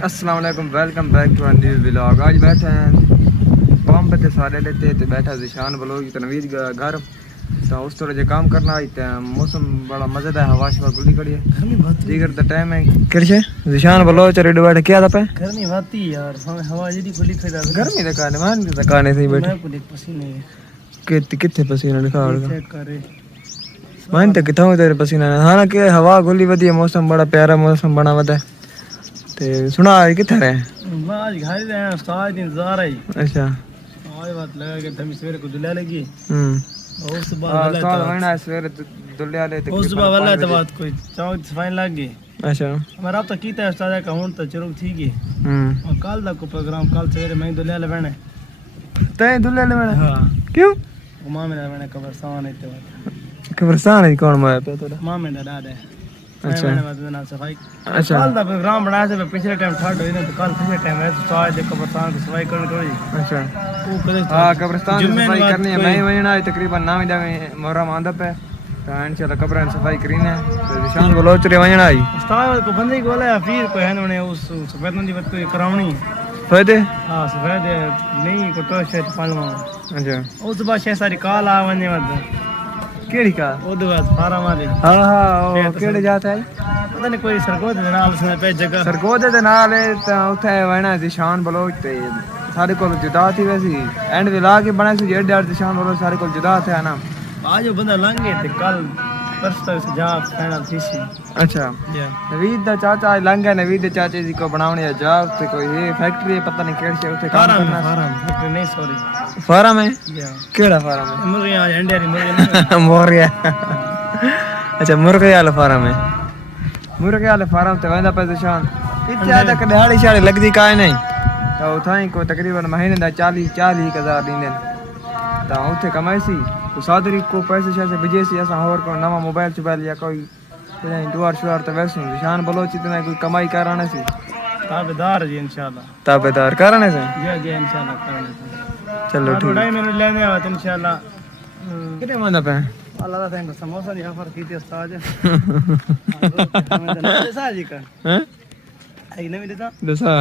अस्सलाम वालेकुम, welcome back to new vlog. आज बैठे हैं पंप पे सारे लेते तो बैठा जिशान ब्लॉग की तनवीज घर तो उस तरह जो काम करना है मौसम बड़ा मजेदार है, हवा शवा गुली कड़ी है दीगर द टाइम है किरछे जिशान ब्लॉग चले बैठ क्या था पे गर्मी आती यार हवा जदी गुली खड़ा गर्मी दे काने मान के काने से बैठे मैं को देख पसीने कितने पसीना दिखा चेक करे मान तो कितना तेरे पसीना हालांकि हवा गुली वधी मौसम बड़ा प्यारा मौसम बना वदा ते सुना किथे रहे मैं आज घर रहे हैं उस्ताद इंतजार है। अच्छा आज बात लगा के थमी सवेरे को दुल्हा लगी और सुबह उस्ताद वना सवेरे दुल्हा ले और सुबह वाला तो बात कोई चौक सफाई लग गई। अच्छा हमारा अब तक कीता है उस्ताद का हुन तो चरुक थी गई और कल तक को प्रोग्राम कल सवेरे मैं दुल्हा ले बने तय दुल्हा ले बने। हां क्यों मां मेरा बने कब्रस्तान है तो कब्रस्तान है कौन माया पे तोड़ा मां मेरा दादा है। अच्छा ना सफाई अच्छा कल का प्रोग्राम बनाया से पिछले टाइम थर्ड हुई ना तो कल पिछले टाइम है तो साज दे कब्रस्तान की सफाई करनी थोड़ी। अच्छा वो कदे हां कब्रस्तान की सफाई करनी है। मैं वही ना तकरीबन 9 बजे मुहर्रम आंदा पे तो इंशाल्लाह कब्र की सफाई करनी है तो निशान को लोचरे वणा आई उस्ताद को बंदे को बोला फिर को है ने उस सफेद नदी बात कोई करावनी फायदे हां सफेद नहीं को तो शायद पालवा। अच्छा उस बाद छह सारी काल आ वने मत केड़ी का ओदे बाद फारा मारे हां हां ओ केड़े जाता है पता नहीं कोई सरगोद दे नाल से पे जगह सरगोद दे नाल तो उथे वणा निशान बलोच ते सारे को जुदा थी वैसी एंड विला के बना से जेड निशान बोलो सारे को जुदा थे ना आज वो बंदा लंघे ते कल परस तक से जा फाइनल थी सी। अच्छा नवीद दा चाचा लंघे नवीद दे चाचे जी को बनावने है जा ते कोई ये फैक्ट्री है पता नहीं केड़ से उथे काम करना फार्म नहीं सॉरी फार्म है केड़ा फार्म है मुर्गियां अंडे मुर्गियां मोरिया अच्छा मुर्गे वाला फार्म है मुर्गे वाले फार्म ते वेंदा पे निशान इत्ते तक दिहाड़ी शाड़ी लगदी काए नहीं तो उठाई को तकरीबन महीने दा 40,000 दींदे तो उथे कमाई सी तो सादरी को पैसे शायद बिजे से ऐसा और को नवा मोबाइल चुबाइल या कोई दुआर शुआर तो वैसे निशान बलोच इतना कोई कमाई कराने से ताबेदार जी इंशाल्लाह ताबेदार कराने से जी इंशाल्लाह कराने से चलो ठीक है मैंने लेने आवा इंशाल्लाह कितने मंदा पे अल्लाह दा थैंक समोसा दी ऑफर की थी उस्ताद दसा जी का हैं आई नहीं देता दसा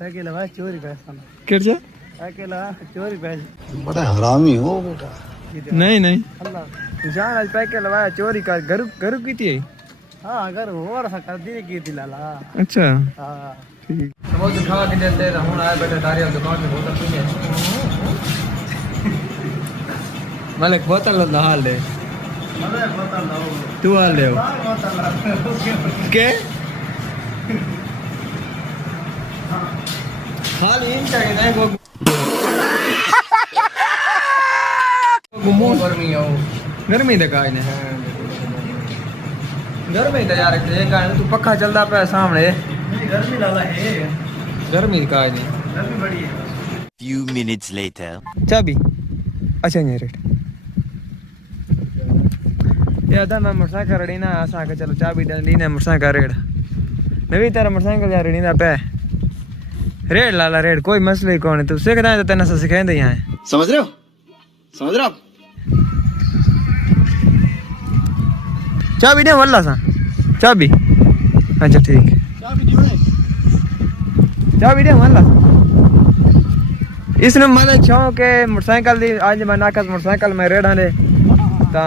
पैके लगा चोरी पैसा किरजे पैके लगा चोरी पैसे बड़ा हरामी हो बेटा। नहीं नहीं अल्लाह निशान आज पैके लगाया चोरी कर घर की थी। हां अगर और सा कर दी की थी लाला। अच्छा हां ठीक समोसा खा के देते हम आए बैठे तारी दुकान पे बोतल पी मालिक बोतल हाल ले बोतल लाओ तू हाल ले के हाल इन चाहिए नहीं वो गुमो गर्मी हो गर्मी दे काई ने गर्मी दे यार के काई तू पक्का चलदा पे सामने गर्मी लाला है गर्मी काई ने गर्मी बड़ी है। Few minutes later. चाबी अच्छा नहीं रेट या दा मैं मोटरसाइकिल रेडी ना आसा के चलो चाबी दे ली ने मोटरसाइकिल रेड नवी तेरा मोटरसाइकिल यार रेडी ना पे रेड लाला रेड कोई मसले कौन है तू सीखदा है तो तेना से सिखाएंदे यहां समझ रहे हो आप? चाबी दे वल्ला सा चाबी अच्छा ठीक चाबी दी बने चाबी दे वल्ला इसने मतलब शौक है मोटरसाइकिल दी आज मैं नाकस मोटरसाइकिल में रेड़ा ने ता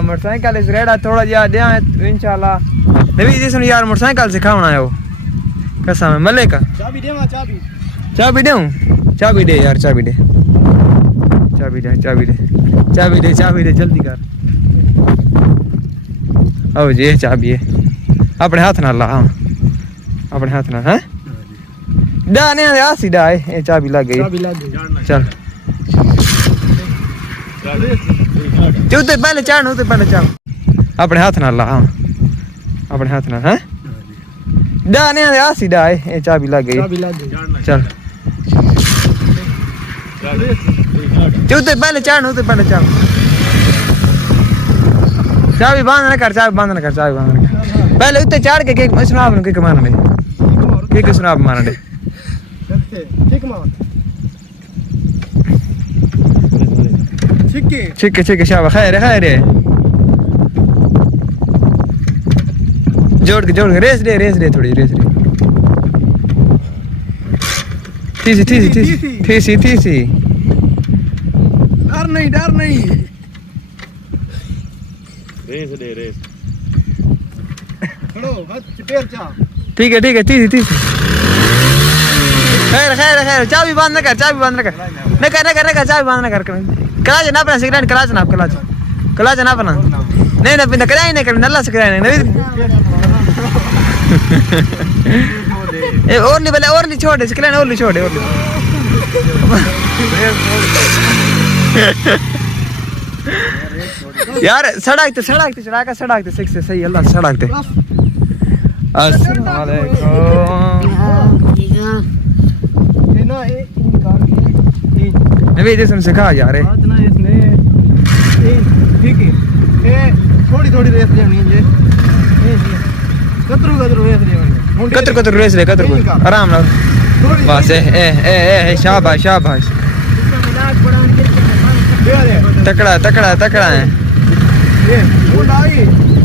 मोटरसाइकिल इस रेड़ा थोड़ा जा दे इंशाल्लाह नवी जिसने यार मोटरसाइकिल सिखावना है वो कसम है मले का चाबी दे मां चाबी दूं चाबी दे यार चाबी दे जल्दी कर आओ जी चाबी है अपने हाथ ना ला अपने हाथ ना हैं डा ने आ सीधा है ये चाबी लग गई चल चूते पहले चढ़ अपने हाथ ना ला अपने हाथ ना हैं डा ने आ सीधा है ये चाबी लग गई चल चूते पहले चढ़ चाबी बंद न कर पहले उत्ते चढ़ के केक सुना बन केक मारने केक सुना मारने ठीक है शाबाश खैर है जोड़ के रेस दे थोड़ी रेस दे थी डर नहीं रेस दे रेस खड़ो हाथ पैर चा ठीक है थी खैर चाबी बंद न कर चाबी बंद न कर चाबी बंद न कर क्लाच ना अपना सिगरेट क्लाच ना अपना नहीं ना पिंदा कराई नहीं कर नल्ला से कराई नहीं ए और नहीं छोड़ सिगरेट और नहीं छोड़ यार सड़क ते चढ़ा के सिक्स से सही अल्लाह सड़क ते अस्सलाम वालेकुम ये ना ये कार नबी जैसे सिखा यार बात ना इसने ठीक है ये थोड़ी रेस लेनी है ये कतरू रेस लेनी कतर रेस ले आराम ना बस ए शाबाश तकड़ा है ये वो लाई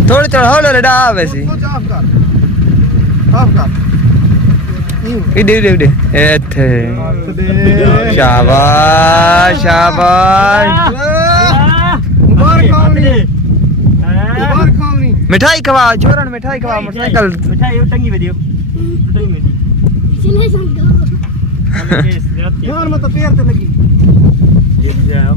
थोड़ी हौले डा वैसी कुछ हाफ कर इडे एथे शाबाश मुबारक खावनी मिठाई खवा छोरन मिठाई खवा मोटरसाइकिल मिठाई टंगी वीडियो यार मत पैर ते लगी जाओ